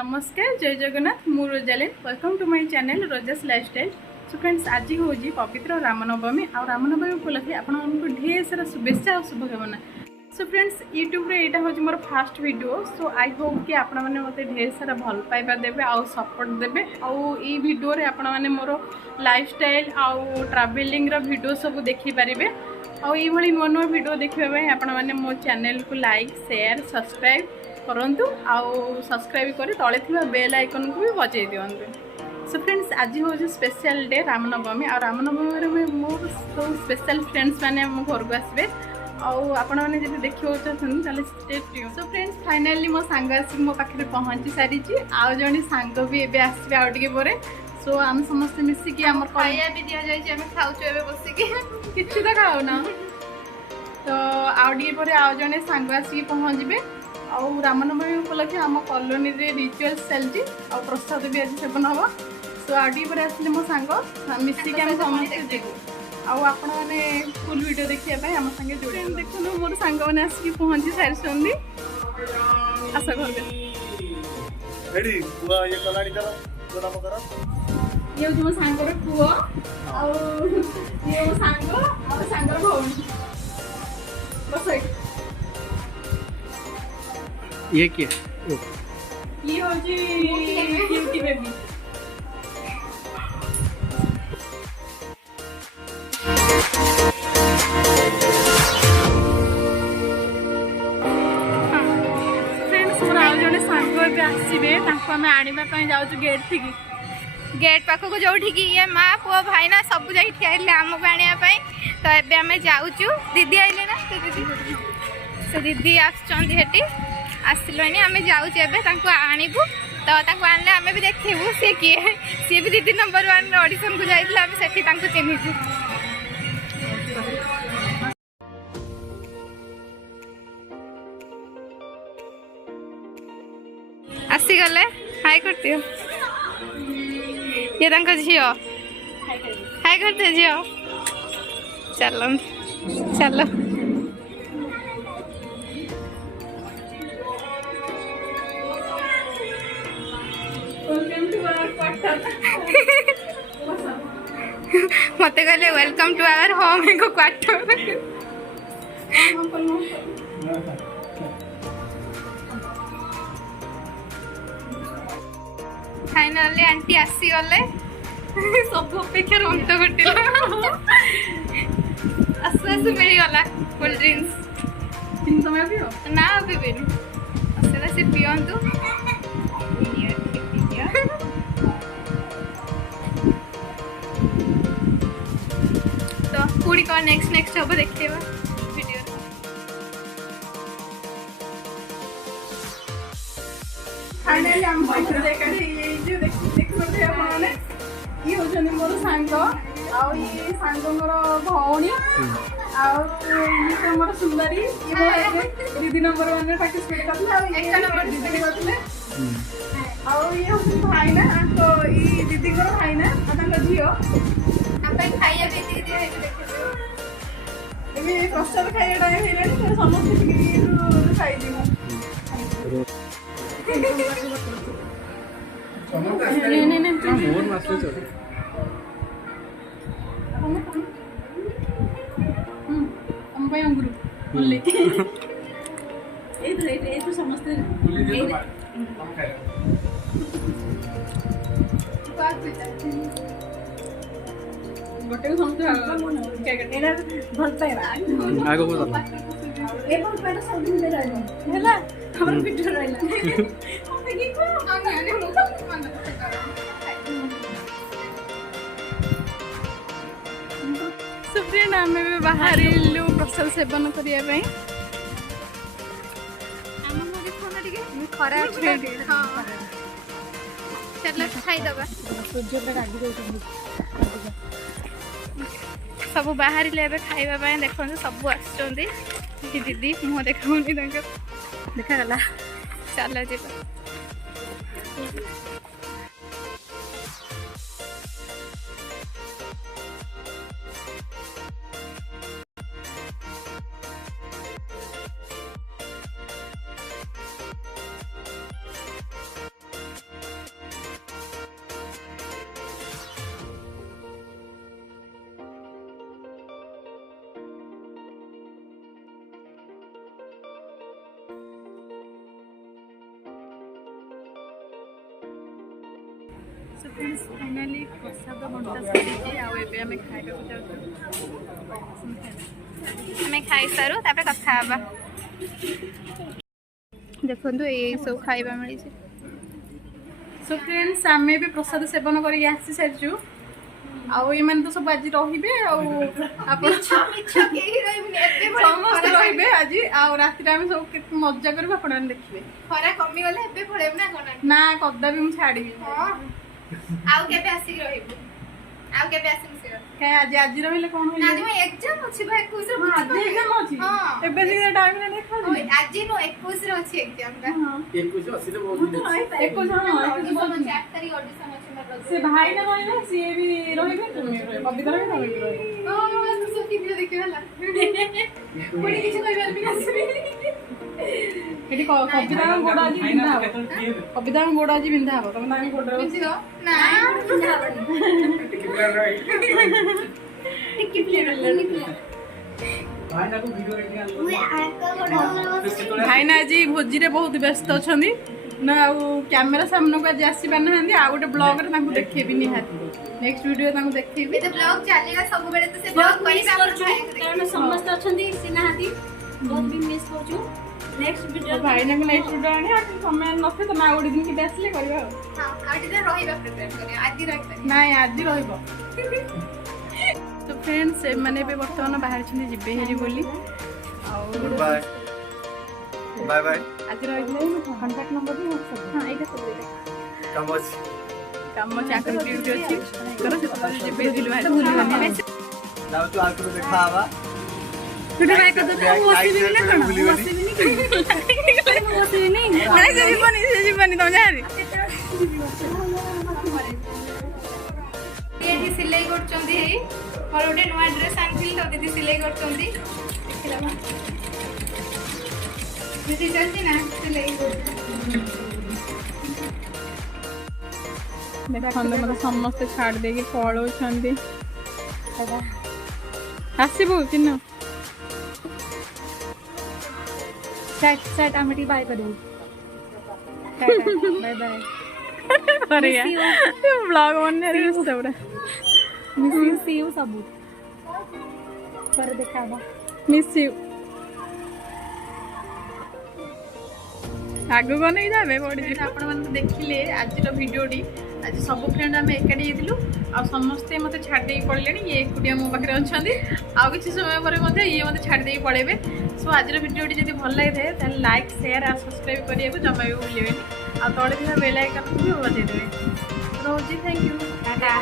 नमस्कार जय जगन्नाथ मु Rosalin welcome to my channel Rosa's lifestyle. So friends आज हूँ पवित्र रामनवमी आ रामनवमी उपलक्षे आपको ढेर सारा शुभेच्छा और शुभकामना। सो फ्रेंड्स यूट्यूब रे एटा हूँ more fast video. So I hope कि आपण मैंने मत ढेर सारा भल पाइबा देवे आउ सपोर्ट देवे आउ ई वीडियो रे आपण मैंने मोर लाइफस्टाइल आउ ट्रैवलिंग रो वीडियो सब देखि पारिबे। आउ ई भली नुआ नुआ वीडियो देखिबा आपण मैंने मो चैनल को लाइक शेयर सब्सक्राइब करंतु आउ सब्सक्राइब कर तले थिबा बेल आइकन को भी बजाई दियंतु। सो फ्रेंड्स आज हूँ स्पेशल डे रामनवमी आ रामनवमी में मोर सब स्पेशल फ्रेंड्स मैंने मो घर को आसबे आपण मैंने जब देखा चाहते stay tune. So friends finally मो सांग आसिक मो पाखे पहुँची सारी आउ जड़े सांग भी एबे आसबे आउ टिके परे। सो आम समस्त मिसिकी आम खाया भी दि जाए खाऊ बसिकी किसी तो खाऊना तो आउ टिके परे आउ जड़े सांग आसिक पहुँचे आउ रामनवमी उपलक्षे आम कॉलोनी रे रिचुअल चलती आ प्रसाद भी आज सेवन हम। सो आगे पर आसले मो सांग मिसिकी आम समस्त जीवु आउ आपण मैंने फुल वीडियो देखापी आम संगे जोड़े देखो मोर सांग मैंने आसिक पहुँची सारी आस घर ये मो सांग पुओ ये मो सांग भौणी बस ये क्या ये हो जी क्यूटी बेबी। फ्रेंड्स मोर आउ जने सांग एबे आसीबे तांको हमें आनिबा पय जाउछु गेट थिकी गेट पाखक जो ये माँ पुओ भाई ना सब जा ठिया आमको आने तो एबे आम जाऊँ दीदी आइले ना से दीदी आसटी आसलनी आम जाऊँ आणबू तो आने आम भी देखू सी किए सी भी दीदी नंबर 1 ऑडिशन को जाइए आम से चिन्हिचु। आसीगले हाय करती ये झील हाय करते झील चलो चलो मत कहले वेलकम टू आवर होम को क्वार्टर। फाइनली आंटी आसी गले सब अपेक्षा अंत घटिला आसु आसु मिलगला कोल्ड ड्रिंक्स समय भी ना पीबेनि आसला से पियंतु तो पूरी कौन नेक्स्ट हम देखा वीडियो। फाइनली हम ये हूँ मोर सांग आउ ये सांग मोर भौणी आउ मोर सुंदरी दीदी नंबर 1 पार्टिसिपेट करते आउ ये हूँ भाईना तो ये दीदी भाईना झील खाइए प्रसाद खाइए टाइम हो समस्त खाई समस्ते गोटे समझ भल पाइबा आगो को ए भल पाइबा सब दिन रहला हमर वीडियो रहला सुप्रिया आम भी बाहर प्रसाद सेवन करने खरा चल खाईदबा सब बाहर खाइबा देखो सब आसुँच दीदी मुँह देखा देखा चल जा सो फ्रेंड्स फाइनाली प्रसाद बंटा सरी आउ एबे आमे खाइबा को जाउ आम खाई सारू तापर कथा हवा देखु ये सब खाइबा मिली सो फ्रेंड्स आमे भी प्रसाद सेवन करी आसी सारिछु आउ ये माने तो सब आज रहिबे आउ आपण समस्त रहिबे आज आउ राति रे आमे सब केत मजा करबा आपण देखिबे खरा कमी गले एबे पळेब ना कोना ना कदा भी मु छाड़ीबी आउ केबे आसी रहिबो आउ केबे आसी मिसे काय आज आज रहिले कोन होइले आज मैं एग्जाम अछि भाई 21 रे आज एग्जाम अछि एबे जे टाइम रे देखा ओए आज नो 21 रे अछि एग्जाम का 21 80 रे बहुत दिन एको जण 8 तारिख ऑडिशन अछि मोर से भाई ना रहले से भी रहिबे तुमे कविता रे रहिबे ओ सो की वीडियो देखि हला कोनी किछ कहबार भी आसी एटी कविता गोडा जी बिंधा हो कविता गोडा जी बिंधा हो तमे नामी गोडा बुझियो ना बिंधा टिकी प्लेट भाई ना को वीडियो रेटिंग भाई ना जी भोजी रे बहुत व्यस्त अछंदी ना कैमरा सामने को आज आसी पाना हंदी आ गोटे ब्लॉग रे तांको देखेबी निहाती नेक्स्ट वीडियो तांको देखेबी तो ब्लॉग चलेगा सब बेले तो से ब्लॉग करी कारण समस्त अछंदी सिनाहाती बहुत भी मिस होचु नेक्स्ट वीडियो भाई ना को नेक्स्ट वीडियो आनी आ समय नथे तो ना गोटे दिन के आसले करबा हां आज दिन रहिबा प्रिपेयर करी आज दिन रहि नाइ आज रहइबो तो फ्रेंड्स माने बे वर्तमान बाहर छिने जिबे हेरी बोली आ बाय बाय बाय आज रहिले कांटेक्ट नंबर भी सब हां एटा सब दे कामच काम चाकर ड्यूटी अछि करो से जिबे दिल बाहर भूली गनी जाओ तो आके देखा आवा छुटे भाई को तो ओसी भी ना कण ओसी भी नहीं नहीं से जीवनी तो जारी ये सिलाई करचंदी मोर गोटे नया ड्रेस आनथिल तो दीदी सिलाई करचंदी देखला बा दीदी चलती ना सिलाई कर देखंदे मत समस्त छाड़ देके पळो छंदी आसीबो चिन्ह सेट आमटी बाय करू बाय बाय अरे यार ब्लॉग बनने रे सबड़ा सी यू सब पर देखाबा मिस यू आगु को नहीं जाबे बड़ी आपण मन देखिले आज रो वीडियोडी आज सब फ्रेंड आम एकाठी हेतिलु आ समस्ते मते छाड़ देई पड़लेनी ये एकुटिया मो पाखरे अछंदी आ किछि समय परे मते ये मते छाड़ देई पड़ेबे सो आज रो वीडियोडी जदी भल लागे थाए त लाइक शेयर आ सब्सक्राइब करिया को जमा भी भूलिबेनी आ तळे भी बेल आइकन भी बजाइ देबे रोजी थैंक यू टाटा।